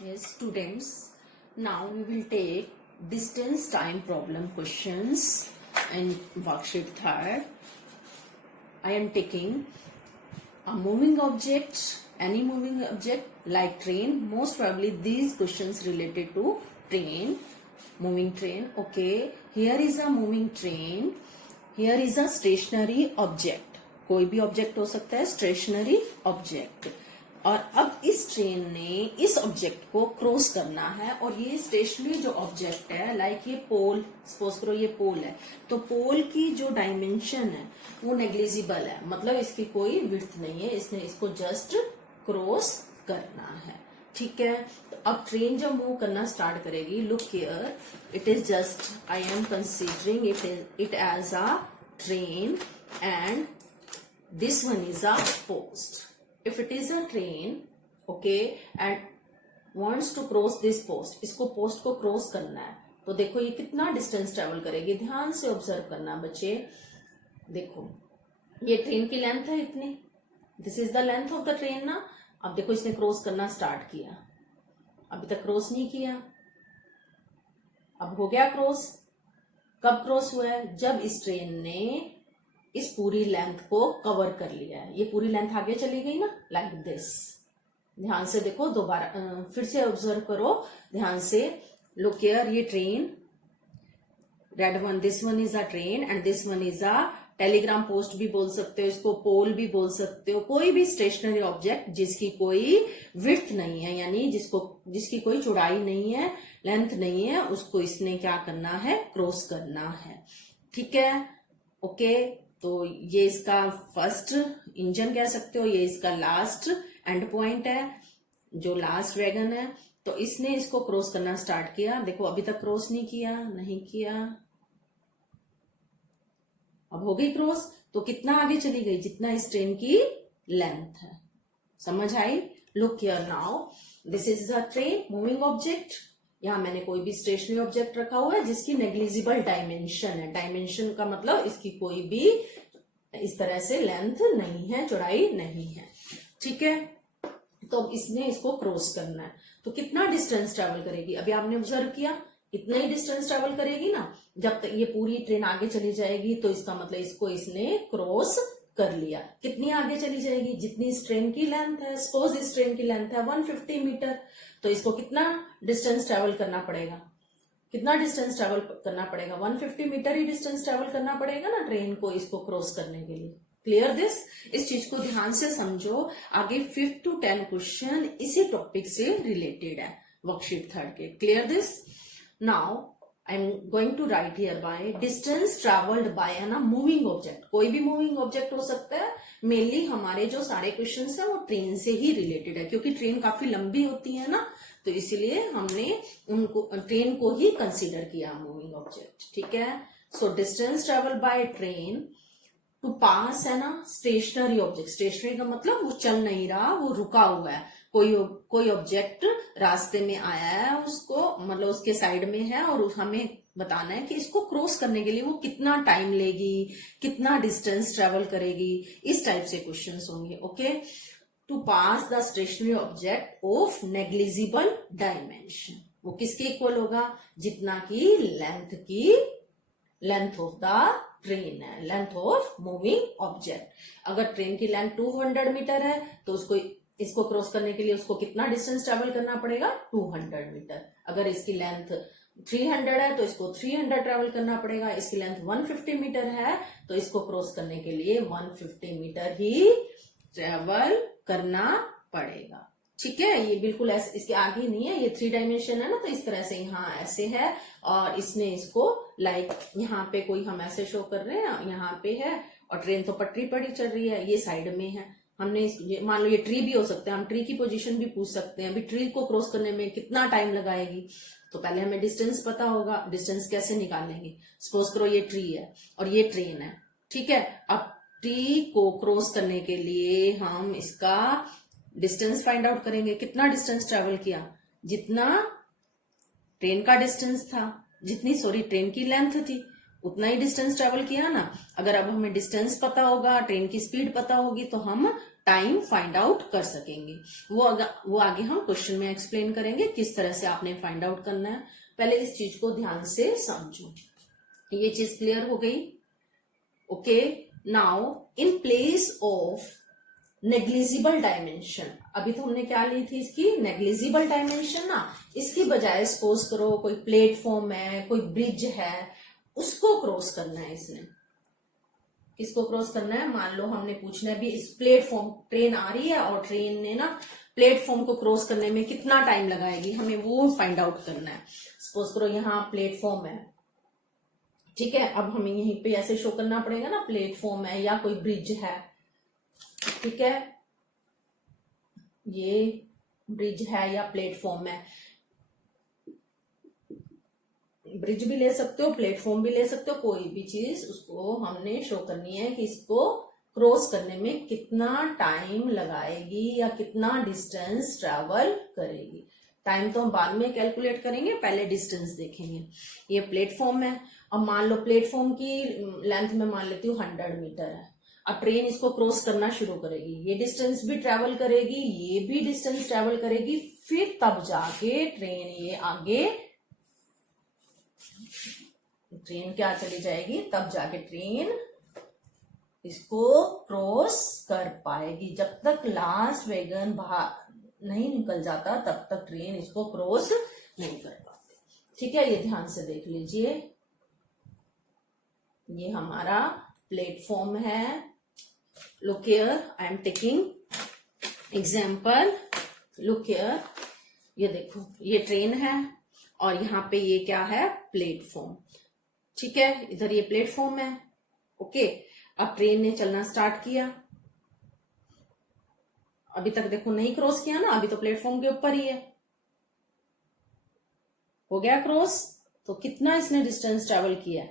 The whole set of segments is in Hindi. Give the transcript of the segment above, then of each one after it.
Yes, students, now we will take distance time problem questions in worksheet third. I am taking a moving object, any moving object like train. Most probably these questions related to train, moving train. Okay, here is a moving train. Here is a stationary object. कोई भी ऑब्जेक्ट हो सकता है, स्टेशनरी ऑब्जेक्ट. और अब इस ट्रेन ने इस ऑब्जेक्ट को क्रॉस करना है और ये स्टेशनरी जो ऑब्जेक्ट है, लाइक ये पोल, सपोज करो ये पोल है, तो पोल की जो डायमेंशन है वो नेग्लिजिबल है, मतलब इसकी कोई विड्थ नहीं है, इसने इसको जस्ट क्रॉस करना है. ठीक है, तो अब ट्रेन जब मूव करना स्टार्ट करेगी, look here, it is just, I am considering it as a train and this one is a post. If it is a train, okay, and wants to cross this post, इसको पोस्ट को क्रॉस करना है, तो देखो ये कितना डिस्टेंस ट्रेवल करेगी. ध्यान से ऑब्जर्व करना बच्चे. देखो ये ट्रेन की लेंथ है इतनी, this is the length of the train ना. अब देखो इसने क्रॉस करना स्टार्ट किया, अभी तक क्रॉस नहीं किया, अब हो गया क्रॉस. कब क्रॉस हुआ है? जब इस ट्रेन ने इस पूरी लेंथ को कवर कर लिया है. ये पूरी लेंथ आगे चली गई ना, लाइक दिस. ध्यान से देखो, दोबारा फिर से ऑब्जर्व करो ध्यान से. लुक हियर, ये train, red one, this one is a train and this one is a Telegram post भी बोल सकते हो इसको, पोल भी बोल सकते हो, कोई भी स्टेशनरी ऑब्जेक्ट जिसकी कोई विड्थ नहीं है, यानी जिसकी कोई चौड़ाई नहीं है, लेंथ नहीं है, उसको इसने क्या करना है? क्रॉस करना है. ठीक है, ओके. तो ये इसका फर्स्ट इंजन कह सकते हो, ये इसका लास्ट एंड पॉइंट है, जो लास्ट वैगन है. तो इसने इसको क्रॉस करना स्टार्ट किया. देखो अभी तक क्रॉस नहीं किया, अब हो गई क्रॉस. तो कितना आगे चली गई? जितना इस ट्रेन की लेंथ है. समझ आई? Look here now, this is a train, moving object. यहां मैंने कोई भी स्टेशनरी ऑब्जेक्ट रखा हुआ है जिसकी नेग्लिजिबल डायमेंशन है. डायमेंशन का मतलब इसकी कोई भी इस तरह से लेंथ नहीं है, चौड़ाई नहीं है. ठीक है, तो अब इसने इसको क्रॉस करना है. तो कितना डिस्टेंस ट्रेवल करेगी? अभी आपने ऑब्जर्व किया, इतना ही डिस्टेंस ट्रेवल करेगी ना. जब तक ये पूरी ट्रेन आगे चली जाएगी तो इसका मतलब इसको इसने क्रॉस कर लिया. कितनी आगे चली जाएगी? जितनी इस ट्रेन की लेंथ है. सपोज इस ट्रेन की लेंथ है 150 मीटर, तो इसको कितना डिस्टेंस ट्रेवल करना पड़ेगा? 150 मीटर ही डिस्टेंस ट्रेवल करना पड़ेगा ना ट्रेन को इसको क्रॉस करने के लिए. Clear this? इस चीज को ध्यान से समझो. आगे 5 to 10 क्वेश्चन इसी टॉपिक से रिलेटेड है वर्कशीट थर्ड के. Clear this? Now I am going to write here by distance travelled by है ना मूविंग ऑब्जेक्ट. कोई भी मूविंग ऑब्जेक्ट हो सकता है. मेनली हमारे जो सारे क्वेश्चंस हैं वो ट्रेन से ही रिलेटेड है, क्योंकि ट्रेन काफी लंबी होती है ना, तो इसीलिए हमने उनको ट्रेन को ही कंसीडर किया मूविंग ऑब्जेक्ट. ठीक है, so distance travel by train to pass है ना स्टेशनरी ऑब्जेक्ट. स्टेशनरी का मतलब वो चल नहीं रहा, वो रुका हुआ है. कोई ऑब्जेक्ट रास्ते में आया है, उसको मतलब उसके साइड में है, और हमें बताना है कि इसको क्रॉस करने के लिए वो कितना टाइम लेगी, कितना डिस्टेंस ट्रेवल करेगी. इस टाइप से क्वेश्चंस होंगे. Okay, to pass the stationary object of negligible dimension. वो किसके इक्वल होगा? जितना की लेंथ ऑफ द ट्रेन है, लेंथ ऑफ मूविंग ऑब्जेक्ट. अगर ट्रेन की लेंथ 200 मीटर है तो इसको क्रॉस करने के लिए उसको कितना डिस्टेंस ट्रेवल करना पड़ेगा? 200 मीटर. अगर इसकी लेंथ 300 है तो इसको 300 ट्रेवल करना पड़ेगा. इसकी लेंथ 150 मीटर है तो इसको क्रॉस करने के लिए 150 मीटर ही ट्रेवल करना पड़ेगा. ठीक है, ये बिल्कुल ऐसे इसके आगे नहीं है, ये 3 डायमेंशन है ना, तो इस तरह से यहाँ ऐसे है, और इसने इसको लाइक यहाँ पे कोई हम ऐसे शो कर रहे हैं, यहाँ पे है, और ट्रेन तो पटरी पर ही चल रही है, ये साइड में है. हमने मान लो ये ट्री भी हो सकता है, हम ट्री की पोजीशन भी पूछ सकते हैं. अभी ट्री को क्रॉस करने में कितना टाइम लगाएगी, तो पहले हमें डिस्टेंस पता होगा. डिस्टेंस कैसे निकालेंगे? सपोज करो ये ट्री है और ये ट्रेन है. ठीक है, अब ट्री को क्रॉस करने के लिए हम इसका डिस्टेंस फाइंड आउट करेंगे. कितना डिस्टेंस ट्रेवल किया? जितना ट्रेन का डिस्टेंस था, ट्रेन की लेंथ थी, उतना ही डिस्टेंस ट्रेवल किया ना. अगर अब हमें डिस्टेंस पता होगा, ट्रेन की स्पीड पता होगी, तो हम टाइम फाइंड आउट कर सकेंगे। वो आगे हम क्वेश्चन में एक्सप्लेन करेंगे किस तरह से आपने फाइंड आउट करना है। पहले इस चीज को ध्यान से समझो। ये चीज क्लियर हो गई? Okay, now in place of negligible dimension, अभी तो हमने क्या ली थी इसकी, नेग्लिजिबल डायमेंशन ना, इसकी बजाय सपोज करो कोई प्लेटफॉर्म है, कोई ब्रिज है, उसको क्रॉस करना है इसने। किसको क्रॉस करना है? मान लो हमने पूछना है भी इस प्लेटफॉर्म, ट्रेन आ रही है और ट्रेन ने ना प्लेटफॉर्म को क्रॉस करने में कितना टाइम लगाएगी, हमें वो फाइंड आउट करना है। सपोज करो यहाँ प्लेटफॉर्म है, ठीक है, अब हमें यहीं पे ऐसे शो करना पड़ेगा ना, प्लेटफॉर्म है या कोई ब्रिज है, ठीक है, ये ब्रिज है या प्लेटफॉर्म है। ब्रिज भी ले सकते हो, प्लेटफॉर्म भी ले सकते हो, कोई भी चीज उसको हमने शो करनी है कि इसको क्रॉस करने में कितना टाइम लगाएगी या कितना डिस्टेंस ट्रेवल करेगी। टाइम तो हम बाद में कैलकुलेट करेंगे, पहले डिस्टेंस देखेंगे। ये प्लेटफॉर्म है, अब मान लो प्लेटफॉर्म की लेंथ में मान लेती हूँ 100 मीटर है। अब ट्रेन इसको क्रॉस करना शुरू करेगी, ये डिस्टेंस भी ट्रेवल करेगी, ये भी डिस्टेंस ट्रेवल करेगी, फिर तब जाके ट्रेन ये आगे ट्रेन क्या चली जाएगी, तब जाके ट्रेन इसको क्रॉस कर पाएगी। जब तक लास्ट वैगन बाहर नहीं निकल जाता तब तक ट्रेन इसको क्रॉस नहीं कर पाती। ठीक है, ये ध्यान से देख लीजिए। ये हमारा प्लेटफॉर्म है। Look here, I am taking example. Look here, ये देखो, ये ट्रेन है और यहाँ पे ये क्या है, प्लेटफॉर्म। ठीक है, इधर ये प्लेटफॉर्म है। ओके, अब ट्रेन ने चलना स्टार्ट किया। अभी तक देखो नहीं क्रॉस किया ना, अभी तो प्लेटफॉर्म के ऊपर ही है। हो गया क्रॉस, तो कितना इसने डिस्टेंस ट्रेवल किया,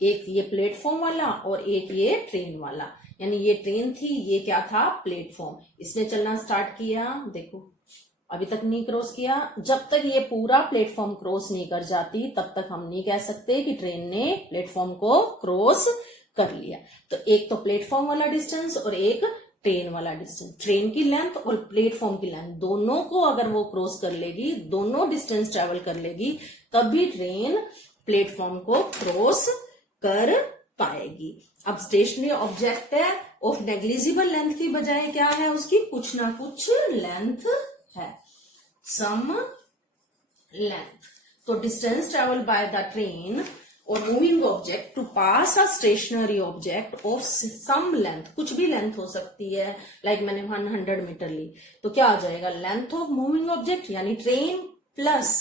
एक ये प्लेटफॉर्म वाला और एक ये ट्रेन वाला। यानी ये ट्रेन थी, ये क्या था, प्लेटफॉर्म। इसने चलना स्टार्ट किया, देखो अभी तक नहीं क्रॉस किया। जब तक ये पूरा प्लेटफॉर्म क्रॉस नहीं कर जाती तब तक हम नहीं कह सकते कि ट्रेन ने प्लेटफॉर्म को क्रॉस कर लिया। तो एक तो प्लेटफॉर्म वाला डिस्टेंस और एक ट्रेन वाला डिस्टेंस, ट्रेन की लेंथ और प्लेटफॉर्म की लेंथ, दोनों को अगर वो क्रॉस कर लेगी, दोनों डिस्टेंस ट्रेवल कर लेगी, तभी ट्रेन प्लेटफॉर्म को क्रॉस कर पाएगी। अब स्टेशनरी ऑब्जेक्ट है, ऑफ नेग्लिजिबल लेंथ की बजाय क्या है, उसकी कुछ ना कुछ लेंथ है, सम लेंथ। तो distance travel by the train और moving object to pass a stationary object of some length, कुछ भी लेंथ हो सकती है, लाइक मैंने 100 मीटर ली, तो क्या आ जाएगा, लेंथ ऑफ मूविंग ऑब्जेक्ट यानी train plus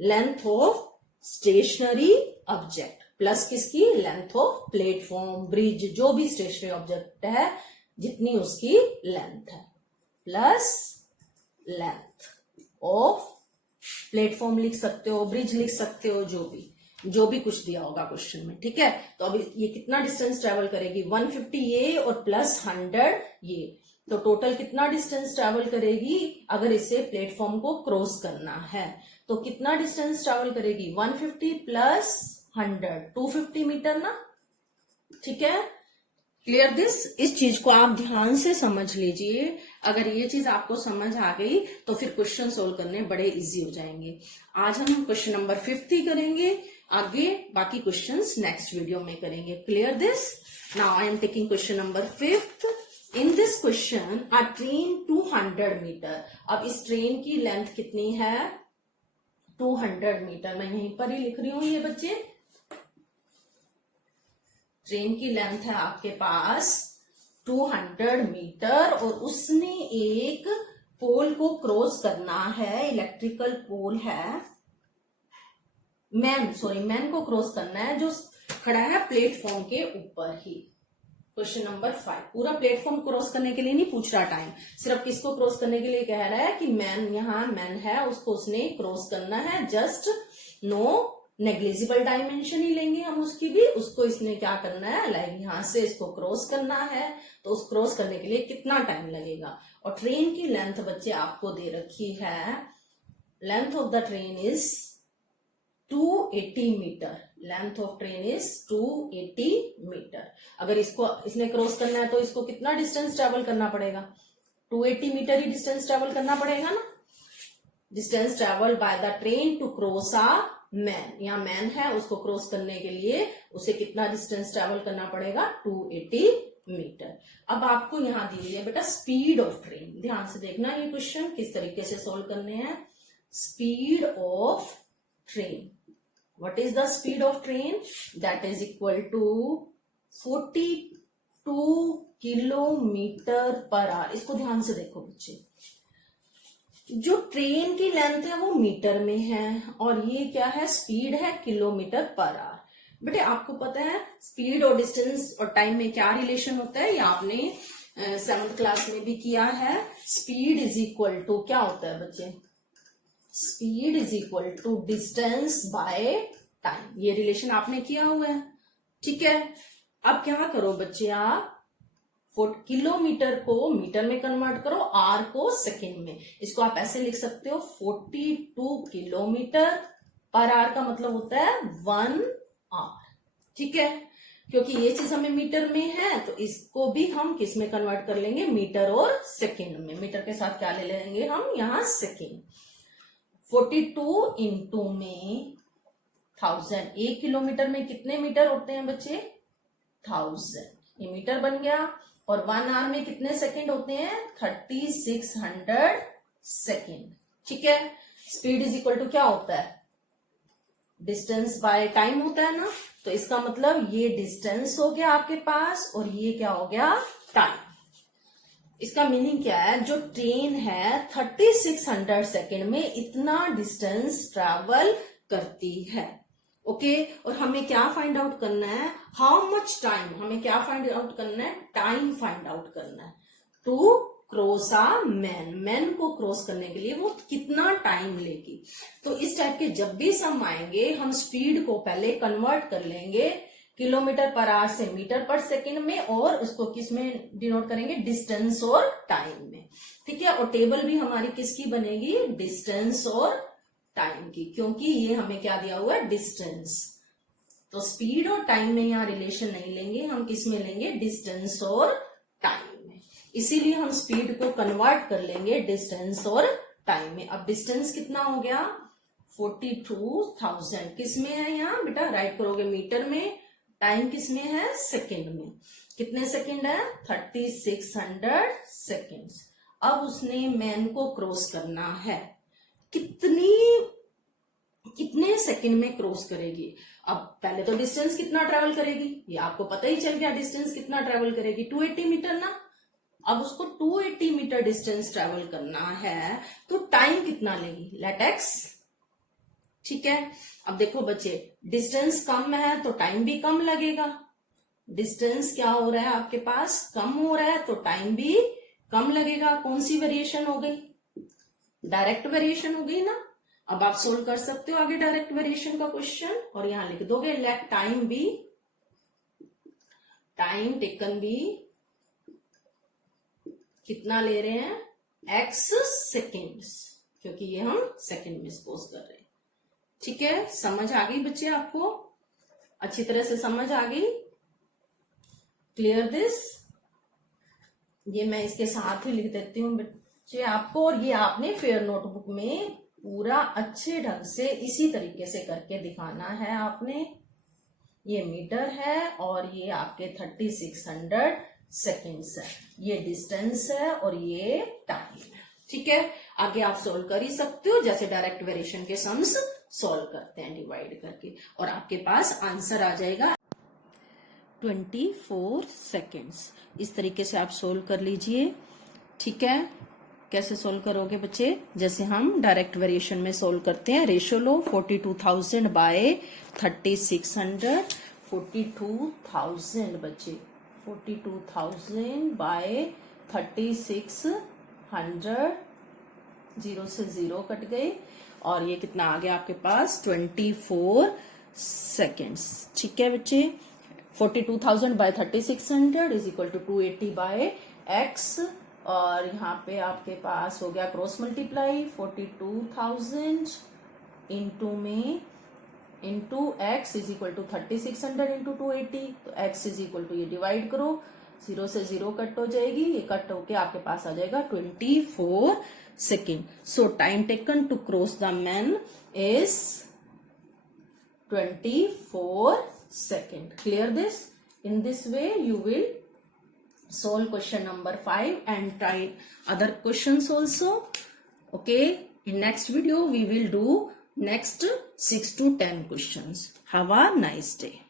length of stationary object plus किसकी, लेंथ ऑफ प्लेटफॉर्म, ब्रिज, जो भी स्टेशनरी ऑब्जेक्ट है जितनी उसकी लेंथ है, प्लस लेंथ ऑफ प्लेटफॉर्म लिख सकते हो, ब्रिज लिख सकते हो, जो भी कुछ दिया होगा क्वेश्चन में। ठीक है, तो अभी ये कितना डिस्टेंस ट्रेवल करेगी, 150 ये और प्लस 100 ये, तो टोटल कितना डिस्टेंस ट्रेवल करेगी अगर इसे प्लेटफॉर्म को क्रॉस करना है, तो कितना डिस्टेंस ट्रेवल करेगी, 150 प्लस 100, 250 मीटर ना। ठीक है, क्लियर दिस, इस चीज को आप ध्यान से समझ लीजिए। अगर ये चीज आपको समझ आ गई तो फिर क्वेश्चन सोल्व करने बड़े इजी हो जाएंगे। आज हम क्वेश्चन नंबर 50 करेंगे, आगे बाकी क्वेश्चंस नेक्स्ट वीडियो में करेंगे। Clear this, now I am taking question number 5th। In this question a train 200 metre, अब इस ट्रेन की लेंथ कितनी है, 200 मीटर। मैं यहीं पर ही लिख रही हूं ये बच्चे, ट्रेन की लेंथ है आपके पास 200 मीटर और उसने एक पोल को क्रॉस करना है, इलेक्ट्रिकल पोल है, मैन को क्रॉस करना है जो खड़ा है प्लेटफॉर्म के ऊपर ही। क्वेश्चन नंबर 5 पूरा प्लेटफॉर्म क्रॉस करने के लिए नहीं पूछ रहा टाइम, सिर्फ किसको क्रॉस करने के लिए कह रहा है कि मैन, यहाँ मैन है उसको उसने क्रॉस करना है, जस्ट नो नेग्लिजिबल डायमेंशन ही लेंगे हम उसकी भी, उसको इसने क्या करना है, लाइक यहां से इसको क्रॉस करना है, तो उस क्रॉस करने के लिए कितना टाइम लगेगा। और ट्रेन की लेंथ बच्चे आपको दे रखी है, length of the train is 280 metre. Length of train is 280 metre. अगर इसने क्रॉस करना है तो इसको कितना डिस्टेंस ट्रेवल करना पड़ेगा? 280 मीटर ही डिस्टेंस ट्रेवल करना पड़ेगा ना। Distance travel by the train to cross a man, यहाँ मैन है, उसको क्रॉस करने के लिए उसे कितना डिस्टेंस ट्रेवल करना पड़ेगा? 280 मीटर। अब आपको यहाँ दी हुई है बेटा स्पीड ऑफ ट्रेन। ध्यान से देखना ये क्वेश्चन किस तरीके से सोल्व करने हैं। Speed of train, what is the speed of train? That is equal to 42 kilometre per hour. इसको ध्यान से देखो बच्चे, जो ट्रेन की लेंथ है वो मीटर में है और ये क्या है? स्पीड है किलोमीटर पर आवर। बेटे आपको पता है स्पीड और डिस्टेंस और टाइम में क्या रिलेशन होता है? ये आपने 7th क्लास में भी किया है। स्पीड इज इक्वल टू क्या होता है बच्चे? Speed is equal to distance by time. ये रिलेशन आपने किया हुआ है, ठीक है। अब क्या करो बच्चे, आप किलोमीटर को मीटर में कन्वर्ट करो, आर को सेकेंड में। इसको आप ऐसे लिख सकते हो 42 किलोमीटर पर आवर का मतलब होता है 1 आवर, ठीक है। क्योंकि ये चीज हमें मीटर में है तो इसको भी हम किस में कन्वर्ट कर लेंगे? मीटर और सेकेंड में। मीटर के साथ क्या ले लेंगे हम? यहाँ सेकेंड। 42 इंटू में 1000। 1 किलोमीटर में कितने मीटर होते हैं बच्चे? 1000। ये मीटर बन गया। और 1 आवर में कितने सेकंड होते हैं? 3600 सेकंड, ठीक है। स्पीड इज इक्वल टू क्या होता है? डिस्टेंस बाय टाइम होता है ना। तो इसका मतलब ये डिस्टेंस हो गया आपके पास और ये क्या हो गया? टाइम। इसका मीनिंग क्या है? जो ट्रेन है 3600 सेकेंड में इतना डिस्टेंस ट्रैवल करती है, ओके। और हमें क्या फाइंड आउट करना है? How much time. हमें क्या फाइंड आउट करना है? टाइम फाइंड आउट करना है to cross a man. Man को क्रॉस करने के लिए वो कितना टाइम लेगी। तो इस टाइप के जब भी सम आएंगे हम स्पीड को पहले कन्वर्ट कर लेंगे किलोमीटर पर आवर से मीटर पर सेकेंड में और उसको किस में डिनोट करेंगे? डिस्टेंस और टाइम में, ठीक है। और टेबल भी हमारी किसकी बनेगी? डिस्टेंस और टाइम की, क्योंकि ये हमें क्या दिया हुआ है? डिस्टेंस। तो स्पीड और टाइम में यहाँ रिलेशन नहीं लेंगे, हम किस में लेंगे? डिस्टेंस और टाइम में। इसीलिए हम स्पीड को कन्वर्ट कर लेंगे डिस्टेंस और टाइम में। अब डिस्टेंस कितना हो गया? 42,000। किस में है यहाँ बेटा? राइट करोगे मीटर में। टाइम किस में है? सेकेंड में। कितने सेकेंड है? 3600 सेकेंड्स। अब उसने मैन को क्रॉस करना है। कितने सेकंड में क्रॉस करेगी? अब पहले तो डिस्टेंस कितना ट्रेवल करेगी ये आपको पता ही चल गया। डिस्टेंस कितना ट्रेवल करेगी? 280 मीटर ना। अब उसको 280 मीटर डिस्टेंस ट्रेवल करना है तो टाइम कितना लेगी? लेट एक्स, ठीक है। अब देखो बच्चे, डिस्टेंस कम है तो टाइम भी कम लगेगा। डिस्टेंस क्या हो रहा है आपके पास? कम हो रहा है तो टाइम भी कम लगेगा। कौन सी वेरिएशन हो गई? डायरेक्ट वेरिएशन हो गई ना। अब आप सोल्व कर सकते हो आगे डायरेक्ट वेरिएशन का क्वेश्चन और यहां लिख दोगे let time be, time taken be कितना ले रहे हैं? x सेकेंड्स, क्योंकि ये हम सेकेंड में सपोज कर रहे हैं, ठीक है। समझ आ गई बच्चे? आपको अच्छी तरह से समझ आ गई? Clear this? ये मैं इसके साथ ही लिख देती हूँ बच्चे आपको। और ये आपने फेयर नोटबुक में पूरा अच्छे ढंग से इसी तरीके से करके दिखाना है आपने। ये मीटर है और ये आपके 3600 सेकेंड्स है। ये डिस्टेंस है और ये टाइम है, ठीक है। आगे आप सोल्व कर ही सकते हो जैसे डायरेक्ट वेरिएशन के सम्स सोल्व करते हैं डिवाइड करके, और आपके पास आंसर आ जाएगा 24 सेकेंड्स। इस तरीके से आप सोल्व कर लीजिए, ठीक है। कैसे सोल्व करोगे बच्चे? जैसे हम डायरेक्ट वेरिएशन में सोल्व करते हैं। Ratio low 42,000 by 3600। 42,000 बच्चे, 42,000 बाय 3600, 0 से 0 कट गए और ये कितना आ गया आपके पास? 24 सेकेंड्स, ठीक है बच्चे। 42,000 by 3600 is equal to 280 by x, और यहाँ पे आपके पास हो गया क्रॉस मल्टीप्लाई 42,000 इंटू में into x is equal to 3600 into 280, तो एक्स इज इक्वल टू ये डिवाइड करो, 0 से 0 कट हो जाएगी, ये कट होके आपके पास आ जाएगा 24 second. So time taken to cross the man is 24 second. Clear this? In this way you will solve question number 5 and try other questions also. Okay, in next video we will do next 6 to 10 questions. Have a nice day.